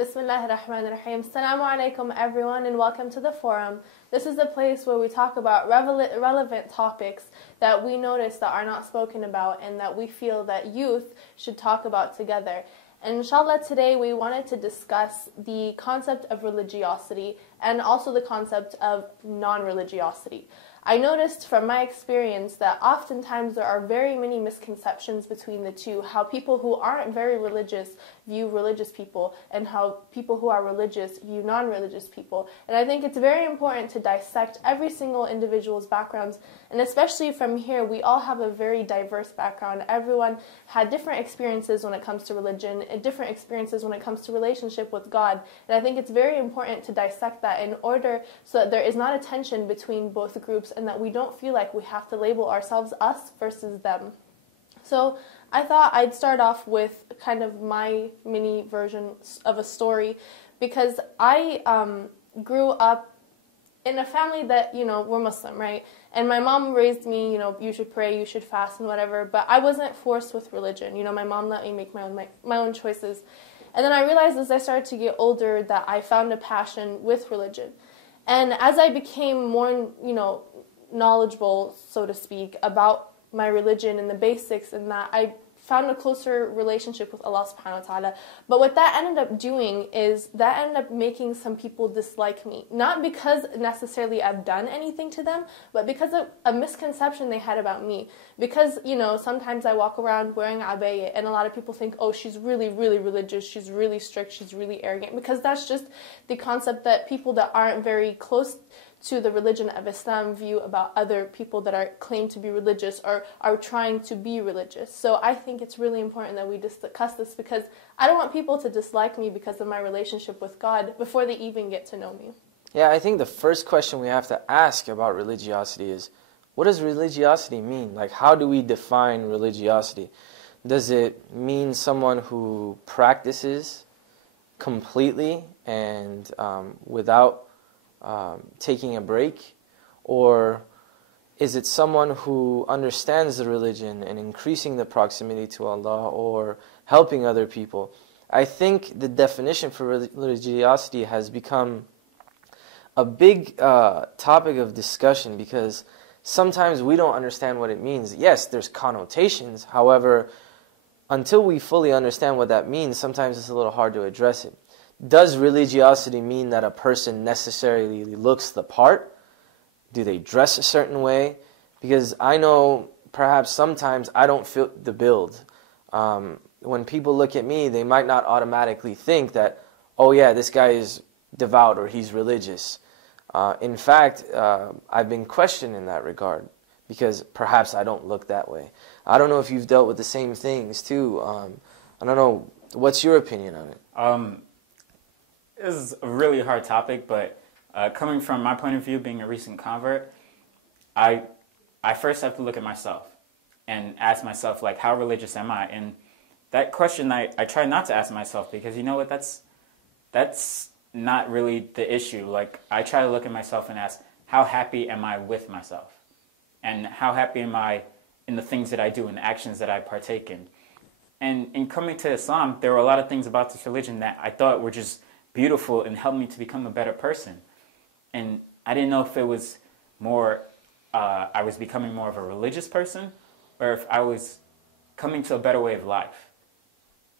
Bismillah ar-Rahman ar-Rahim. Assalamu alaikum everyone and welcome to the forum. This is the place where we talk about relevant topics that we notice that are not spoken about and that we feel that youth should talk about together. And inshallah today we wanted to discuss the concept of religiosity and also the concept of non-religiosity. I noticed from my experience that oftentimes there are very many misconceptions between the two, how people who aren't very religious view religious people and how people who are religious view non-religious people. And I think it's very important to dissect every single individual's backgrounds, and especially from here, we all have a very diverse background. Everyone had different experiences when it comes to religion, and different experiences when it comes to relationship with God. And I think it's very important to dissect that in order so that there is not a tension between both groups and that we don't feel like we have to label ourselves us versus them. So I thought I'd start off with kind of my mini version of a story, because I grew up in a family that, we're Muslim, right? And my mom raised me, you should pray, you should fast and whatever, but I wasn't forced with religion. My mom let me make my own choices. And then I realized as I started to get older that I found a passion with religion. And as I became more, knowledgeable, so to speak, about my religion and the basics and that, I found a closer relationship with Allah subhanahu wa ta'ala. But what that ended up doing is that ended up making some people dislike me. Not because necessarily I've done anything to them, but because of a misconception they had about me. Because, sometimes I walk around wearing abaya and a lot of people think, oh, she's really, really religious, she's really strict, she's really arrogant. Because that's just the concept that people that aren't very close to the religion of Islam view about other people that are claimed to be religious or are trying to be religious. So I think it's really important that we discuss this, because I don't want people to dislike me because of my relationship with God before they even get to know me. Yeah, I think the first question we have to ask about religiosity is, what does religiosity mean? Like, how do we define religiosity? Does it mean someone who practices completely and without taking a break? Or is it someone who understands the religion and increasing the proximity to Allah or helping other people? I think the definition for religiosity has become a big topic of discussion, because sometimes we don't understand what it means. Yes, there's connotations. However, until we fully understand what that means, sometimes it's a little hard to address it. Does religiosity mean that a person necessarily looks the part? Do they dress a certain way? Because I know perhaps sometimes I don't fit the build. When people look at me, they might not automatically think that, oh yeah, this guy is devout or he's religious. In fact, I've been questioned in that regard, because perhaps I don't look that way. I don't know if you've dealt with the same things too. I don't know. What's your opinion on it? This is a really hard topic, but coming from my point of view, being a recent convert, I first have to look at myself and ask myself, like, how religious am I? And that question I try not to ask myself, because you know what, that's not really the issue. Like, I try to look at myself and ask, how happy am I with myself? And how happy am I in the things that I do and the actions that I partake in? And in coming to Islam, there were a lot of things about this religion that I thought were just beautiful and helped me to become a better person. And I didn't know if it was more, I was becoming more of a religious person, or if I was coming to a better way of life.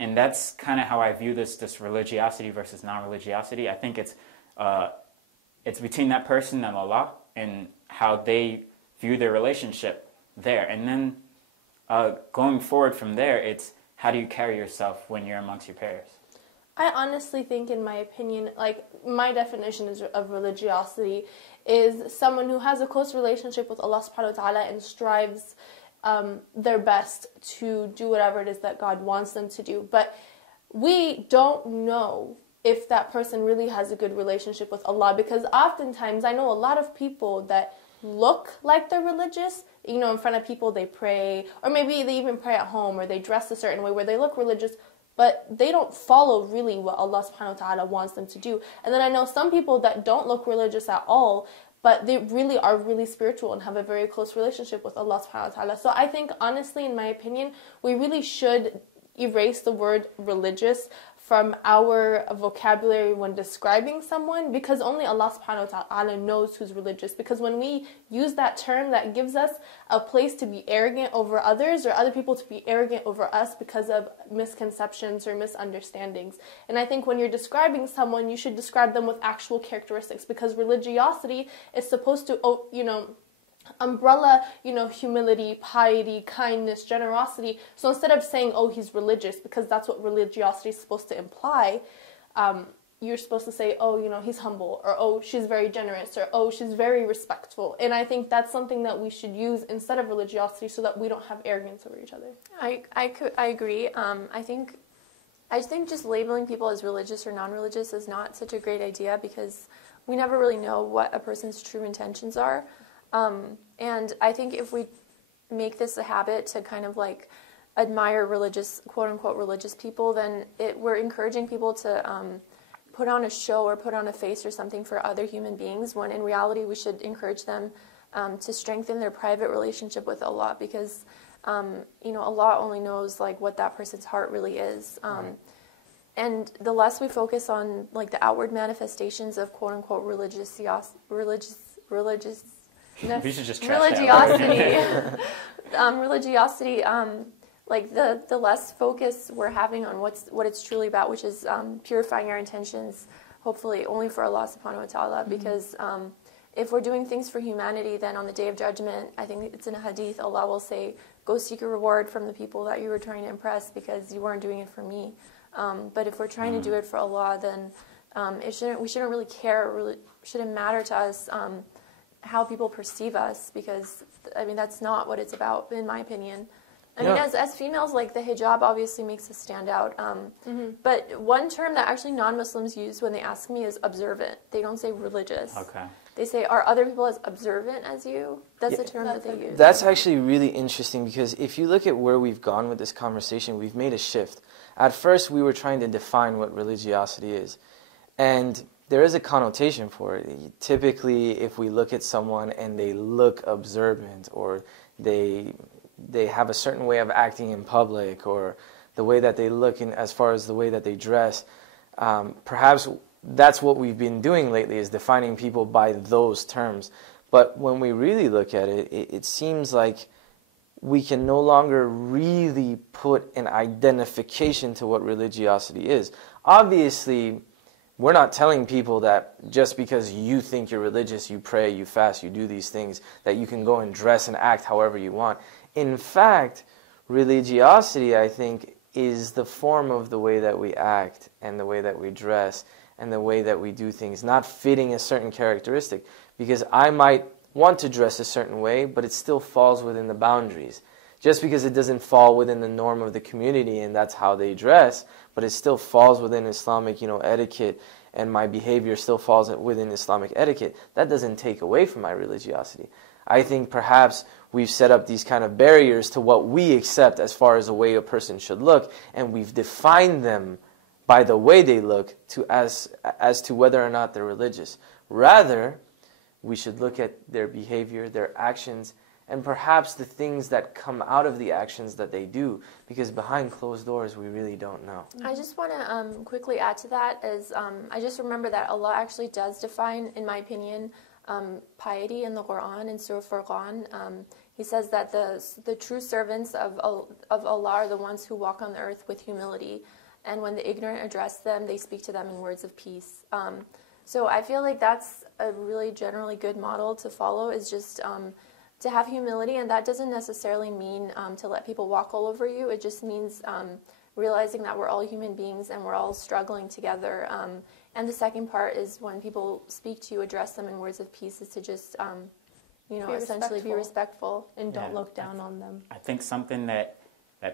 And that's kind of how I view this religiosity versus non-religiosity. I think it's between that person and Allah and how they view their relationship there. And then going forward from there, it's how do you carry yourself when you're amongst your peers? I honestly think, in my opinion, like, my definition of religiosity is someone who has a close relationship with Allah subhanahu wa ta'ala and strives their best to do whatever it is that God wants them to do. But we don't know if that person really has a good relationship with Allah, because oftentimes I know a lot of people that look like they're religious, in front of people they pray, or maybe they even pray at home, or they dress a certain way where they look religious, but they don't follow really what Allah subhanahu wa ta'ala wants them to do. And then I know some people that don't look religious at all, but they really are really spiritual and have a very close relationship with Allah subhanahu wa ta'ala. So I think, honestly, in my opinion, we really should erase the word religious from our vocabulary when describing someone, because only Allah subhanahu wa ta'ala knows who's religious. Because when we use that term, that gives us a place to be arrogant over others, or other people to be arrogant over us because of misconceptions or misunderstandings. And I think when you're describing someone, you should describe them with actual characteristics, because religiosity is supposed to, umbrella, humility, piety, kindness, generosity. So instead of saying, oh, he's religious, because that's what religiosity is supposed to imply, you're supposed to say, oh, he's humble, or oh, she's very generous, or oh, she's very respectful. And I think that's something that we should use instead of religiosity, so that we don't have arrogance over each other. I agree. I think just labeling people as religious or non-religious is not such a great idea, because we never really know what a person's true intentions are. And I think if we make this a habit to kind of like admire religious, quote-unquote religious people, then we're encouraging people to put on a show or put on a face or something for other human beings, when in reality we should encourage them to strengthen their private relationship with Allah, because Allah only knows like what that person's heart really is. Right. And the less we focus on like the outward manifestations of quote-unquote religiosity, We should just trash that word. religiosity, like the less focus we're having on what it's truly about, which is purifying our intentions, hopefully only for Allah subhanahu wa ta'ala, because if we're doing things for humanity, then on the Day of Judgment, I think it's in a hadith, Allah will say, go seek a reward from the people that you were trying to impress, because you weren't doing it for me. But if we're trying to do it for Allah, then we shouldn't really care, shouldn't matter to us how people perceive us, because that's not what it's about, in my opinion. I mean, as females, like the hijab obviously makes us stand out. But one term that actually non-Muslims use when they ask me is observant. They don't say religious. Okay. They say, are other people as observant as you? That's the term that they use. That's actually really interesting, because if you look at where we've gone with this conversation, we've made a shift. At first, we were trying to define what religiosity is. And there is a connotation for it. Typically, if we look at someone and they look observant, or they have a certain way of acting in public, or the way that they look as far as the way that they dress, perhaps that's what we've been doing lately, is defining people by those terms. But when we really look at it, it seems like we can no longer really put an identification to what religiosity is. Obviously, we're not telling people that just because you think you're religious, you pray, you fast, you do these things, that you can go and dress and act however you want. In fact, religiosity, I think, is the form of the way that we act and the way that we dress and the way that we do things, not fitting a certain characteristic. Because I might want to dress a certain way, but it still falls within the boundaries. Just because it doesn't fall within the norm of the community and that's how they dress, but it still falls within Islamic, etiquette, and my behavior still falls within Islamic etiquette, that doesn't take away from my religiosity. I think perhaps we've set up these kind of barriers to what we accept as far as the way a person should look, and we've defined them by the way they look as to whether or not they're religious. Rather, we should look at their behavior, their actions, and perhaps the things that come out of the actions that they do, because behind closed doors, we really don't know. I just want to quickly add to that, I just remember that Allah actually does define, in my opinion, piety in the Quran, in Surah Furqan. He says that the true servants of Allah are the ones who walk on the earth with humility, and when the ignorant address them, they speak to them in words of peace. So I feel like that's a really generally good model to follow, is just to have humility, and that doesn't necessarily mean to let people walk all over you. It just means realizing that we're all human beings and we're all struggling together. And the second part is when people speak to you, address them in words of peace, is to just, essentially be respectful. And don't look down on them. I think something that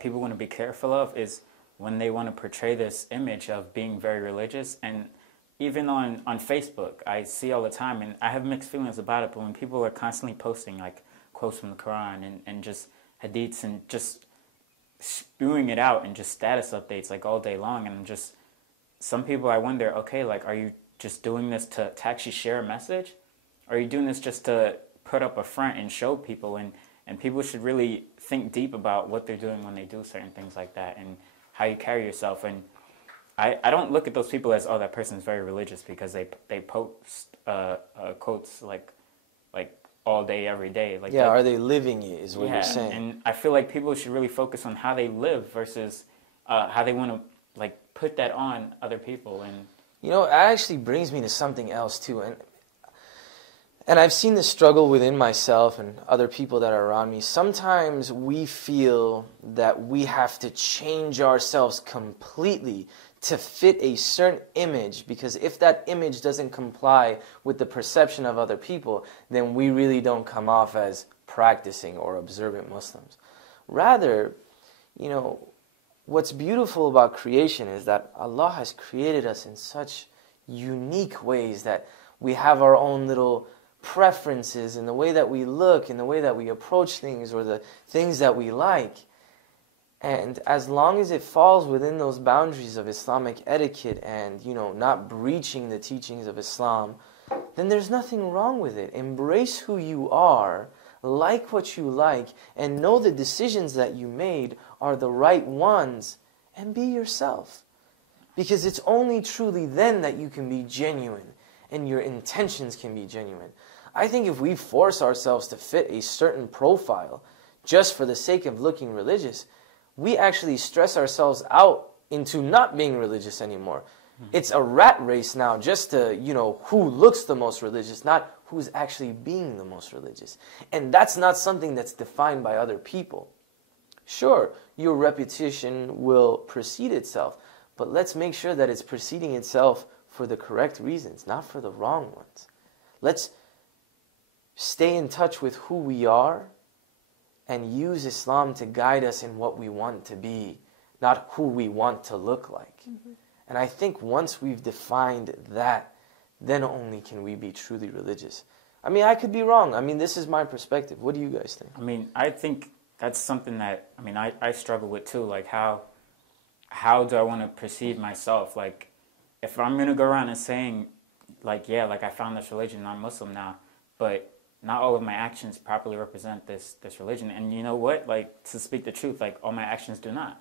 people want to be careful of is when they want to portray this image of being very religious. And even on Facebook, I see all the time, and I have mixed feelings about it, but when people are constantly posting like quotes from the Quran and just hadiths and just spewing it out and just status updates like all day long, and just some people, I wonder, okay, like, are you just doing this to actually share a message? Or are you doing this just to put up a front and show people? And people should really think deep about what they're doing when they do certain things like that, and how you carry yourself. And I don't look at those people as, oh, that person's very religious because they post quotes like all day every day. Like Yeah, are they living it is what yeah, you're saying. and I feel like people should really focus on how they live versus how they want to like put that on other people. And You know, that actually brings me to something else too, and I've seen this struggle within myself and other people that are around me. Sometimes we feel that we have to change ourselves completely to fit a certain image, because if that image doesn't comply with the perception of other people, then we really don't come off as practicing or observant Muslims. Rather, you know, what's beautiful about creation is that Allah has created us in such unique ways that we have our own little preferences in the way that we look, in the way that we approach things, or the things that we like. And as long as it falls within those boundaries of Islamic etiquette and, you know, not breaching the teachings of Islam, then there's nothing wrong with it. Embrace who you are, like what you like, and know the decisions that you made are the right ones, and be yourself. Because it's only truly then that you can be genuine and your intentions can be genuine. I think if we force ourselves to fit a certain profile just for the sake of looking religious, we actually stress ourselves out into not being religious anymore. It's a rat race now just to, you know, who looks the most religious, not who's actually being the most religious. And that's not something that's defined by other people. Sure, your reputation will precede itself, but let's make sure that it's preceding itself for the correct reasons, not for the wrong ones. Let's stay in touch with who we are and use Islam to guide us in what we want to be, not who we want to look like. And I think once we've defined that, then only can we be truly religious. I mean, I could be wrong. I mean, this is my perspective. What do you guys think? I mean, I think that's something that, I mean, I struggle with too. Like, how do I want to perceive myself? Like, if I'm going to go around and saying, like, yeah, like I found this religion, I'm Muslim now, but not all of my actions properly represent this religion. And you know what? Like, to speak the truth, like, all my actions do not.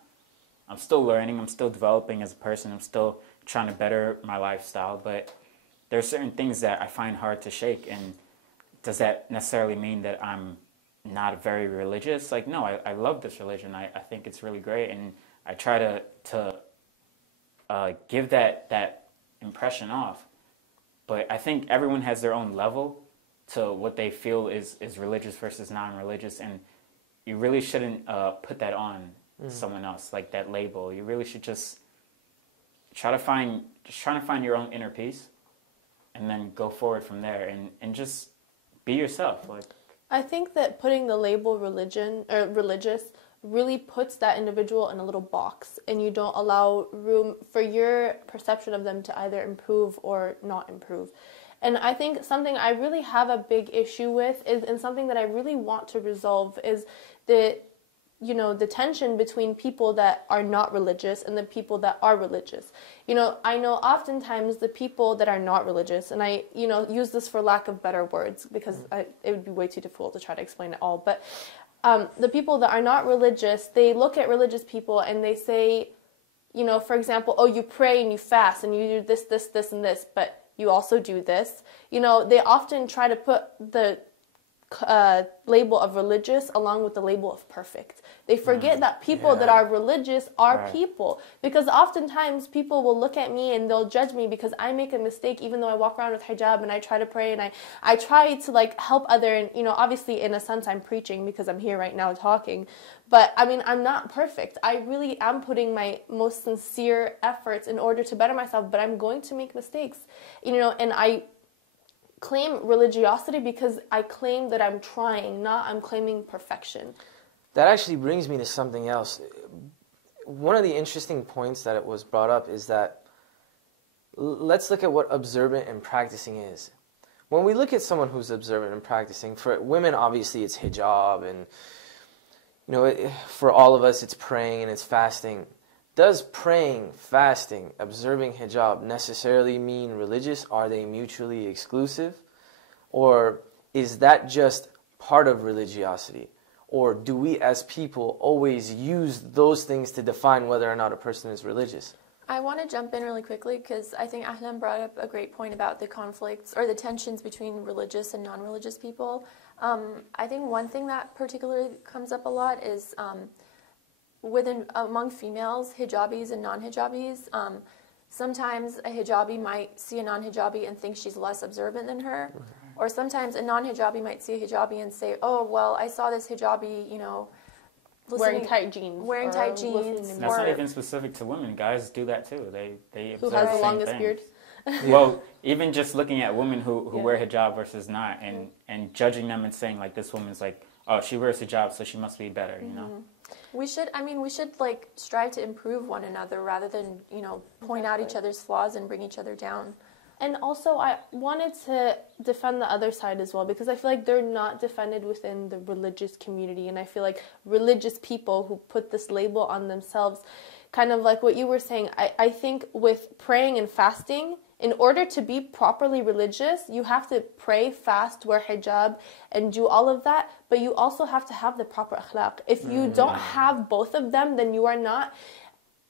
I'm still learning. I'm still developing as a person. I'm still trying to better my lifestyle. But there are certain things that I find hard to shake. And does that necessarily mean that I'm not very religious? Like, no, I love this religion. I think it's really great. And I try to give that impression off. But I think everyone has their own level to what they feel is religious versus non-religious, and you really shouldn't put that on someone else, like that label. You really should just try to find your own inner peace, and then go forward from there, and just be yourself. Like, I think that putting the label religion or religious really puts that individual in a little box, and you don't allow room for your perception of them to either improve or not improve. And I think something I really have a big issue with is, and something that I really want to resolve, is the tension between people that are not religious and the people that are religious. You know, I know oftentimes the people that are not religious, and I, use this for lack of better words because it would be way too difficult to try to explain it all, but the people that are not religious, they look at religious people and they say, for example, oh, you pray and you fast and you do this, this, this, and this, but you also do this. They often try to put the label of religious along with the label of perfect. They forget that people that are religious are people, because oftentimes people will look at me and they'll judge me because I make a mistake, even though I walk around with hijab and I try to pray and I try to help other, and obviously in a sense I'm preaching because I'm here right now talking, but I mean, I'm not perfect. I really am putting my most sincere efforts in order to better myself, but I'm going to make mistakes, and I claim religiosity because I claim that I'm trying, not I'm claiming perfection. That actually brings me to something else. One of the interesting points that it was brought up is that let's look at what observant and practicing is. When we look at someone who's observant and practicing, for women obviously it's hijab, and for all of us it's praying and it's fasting. Does praying, fasting, observing hijab necessarily mean religious? Are they mutually exclusive? Or is that just part of religiosity? Or do we as people always use those things to define whether or not a person is religious? I want to jump in really quickly because I think Ahlan brought up a great point about the conflicts or the tensions between religious and non-religious people. I think one thing that particularly comes up a lot is among females, hijabis and non-hijabis. Sometimes a hijabi might see a non-hijabi and think she's less observant than her. Or sometimes a non-hijabi might see a hijabi and say, oh, well, I saw this hijabi, Wearing tight jeans. Wearing tight jeans. And that's not even specific to women. Guys do that too. They Who observe has the same longest things. beard? Well, even just looking at women who wear hijab versus not, and judging them and saying like, this woman's like, oh, she wears hijab, so she must be better, you know. We should like strive to improve one another rather than point out each other's flaws and bring each other down. And also, I wanted to defend the other side as well, because I feel like they're not defended within the religious community. And I feel like religious people who put this label on themselves, kind of like what you were saying, I think with praying and fasting, in order to be properly religious, you have to pray, fast, wear hijab, and do all of that. But you also have to have the proper akhlaq. If you don't have both of them, then you are not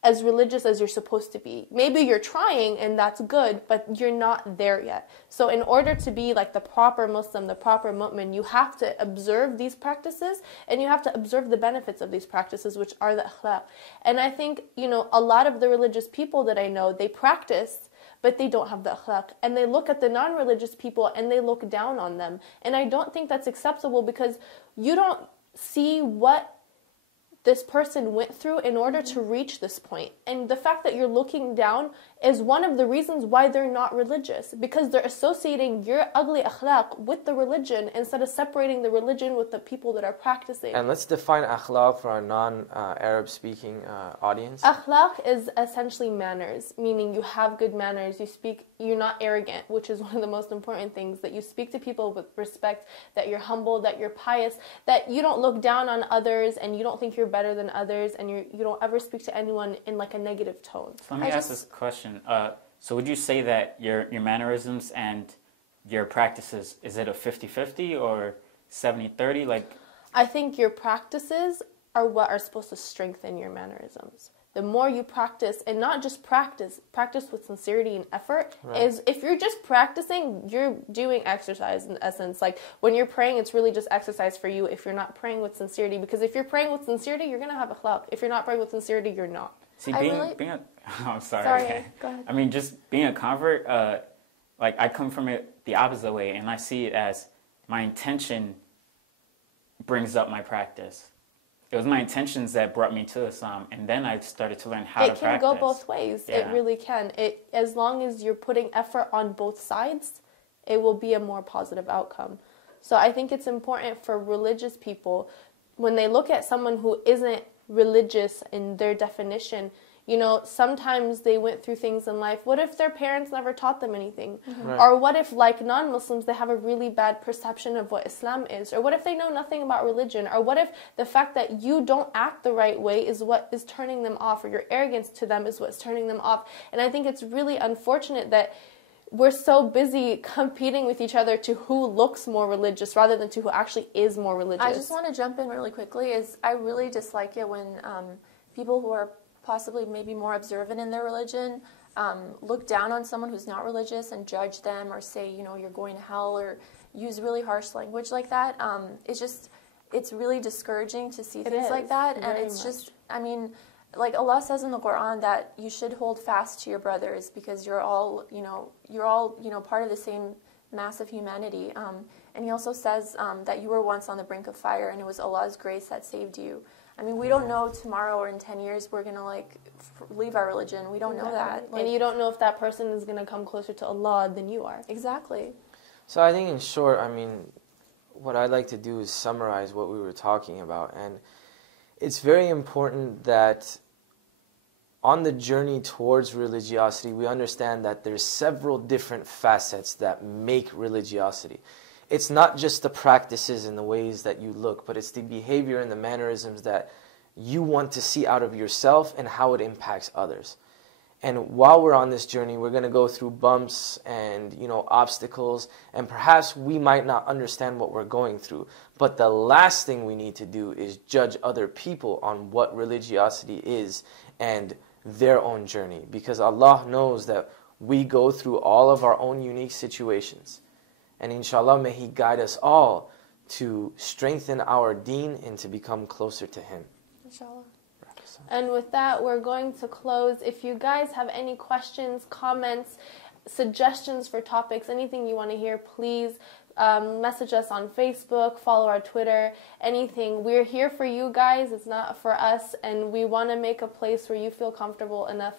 as religious as you're supposed to be. Maybe you're trying and that's good, but you're not there yet. So in order to be like the proper Muslim, the proper mu'min, you have to observe these practices and you have to observe the benefits of these practices, which are the akhlaq. And I think, a lot of the religious people that I know, they practice, but they don't have the akhlaq. And they look at the non-religious people and they look down on them. And I don't think that's acceptable, because you don't see what this person went through in order to reach this point. And the fact that you're looking down is one of the reasons why they're not religious, because they're associating your ugly akhlaq with the religion instead of separating the religion with the people that are practicing. And let's define akhlaq for our non-Arab speaking audience. Akhlaq is essentially manners, meaning you have good manners, you're not arrogant, which is one of the most important things, that you speak to people with respect, that you're humble, that you're pious, that you don't look down on others and you don't think you're better than others, and you don't ever speak to anyone in like a negative tone. So let me ask this question. So would you say that your mannerisms and your practices, is it a 50-50 or 70-30? Like, I think your practices are what are supposed to strengthen your mannerisms. The more you practice, and not just practice with sincerity and effort, is if you're just practicing, you're doing exercise in essence. Like when you're praying, it's really just exercise for you if you're not praying with sincerity. Because if you're praying with sincerity, you're going to have akhlaq. If you're not praying with sincerity, you're not. See, I'm sorry. Sorry, okay. go ahead. I mean, just being a convert, like I come from it the opposite way, and I see it as my intention brings up my practice. It was my intentions that brought me to Islam, and then I started to learn how to practice. It can go both ways. Yeah. It really can. As long as you're putting effort on both sides, it will be a more positive outcome. So I think it's important for religious people, when they look at someone who isn't religious in their definition, sometimes they went through things in life. What if their parents never taught them anything? Right. Or what if, like non-Muslims, they have a really bad perception of what Islam is? Or what if they know nothing about religion? Or what if the fact that you don't act the right way is what is turning them off, or your arrogance to them is what's turning them off? And I think it's really unfortunate that we're so busy competing with each other to who looks more religious rather than to who actually is more religious. I just want to jump in really quickly. I really dislike it when people who are possibly maybe more observant in their religion look down on someone who's not religious and judge them, or say, you're going to hell, or use really harsh language like that. It's really discouraging to see things like that. And it's just, like Allah says in the Quran that you should hold fast to your brothers, because you're all part of the same mass of humanity. And He also says that you were once on the brink of fire, and it was Allah's grace that saved you. We don't know tomorrow or in 10 years we're going to leave our religion. We don't know that. And you don't know if that person is going to come closer to Allah than you are. Exactly. So I think in short, what I'd like to do is summarize what we were talking about. And it's very important that on the journey towards religiosity, we understand that there's several different facets that make religiosity. It's not just the practices and the ways that you look, but it's the behavior and the mannerisms that you want to see out of yourself and how it impacts others. And while we're on this journey, we're going to go through bumps and, obstacles, and perhaps we might not understand what we're going through. But the last thing we need to do is judge other people on what religiosity is and their own journey, because Allah knows that we go through all of our own unique situations. And inshallah, may He guide us all to strengthen our deen and to become closer to Him. Inshallah. And with that, we're going to close. If you guys have any questions, comments, suggestions for topics, anything you want to hear, please message us on Facebook, follow our Twitter, anything. We're here for you guys. It's not for us. And we want to make a place where you feel comfortable enough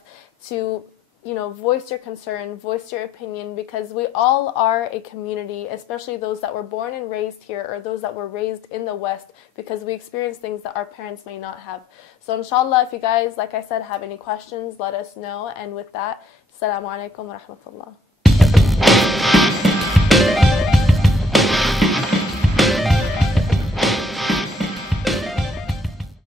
to, voice your concern, voice your opinion, because we all are a community, especially those that were born and raised here or those that were raised in the West, because we experience things that our parents may not have. So inshallah, if you guys, like I said, have any questions, let us know. And with that, Assalamu alaikum wa rahmatullah.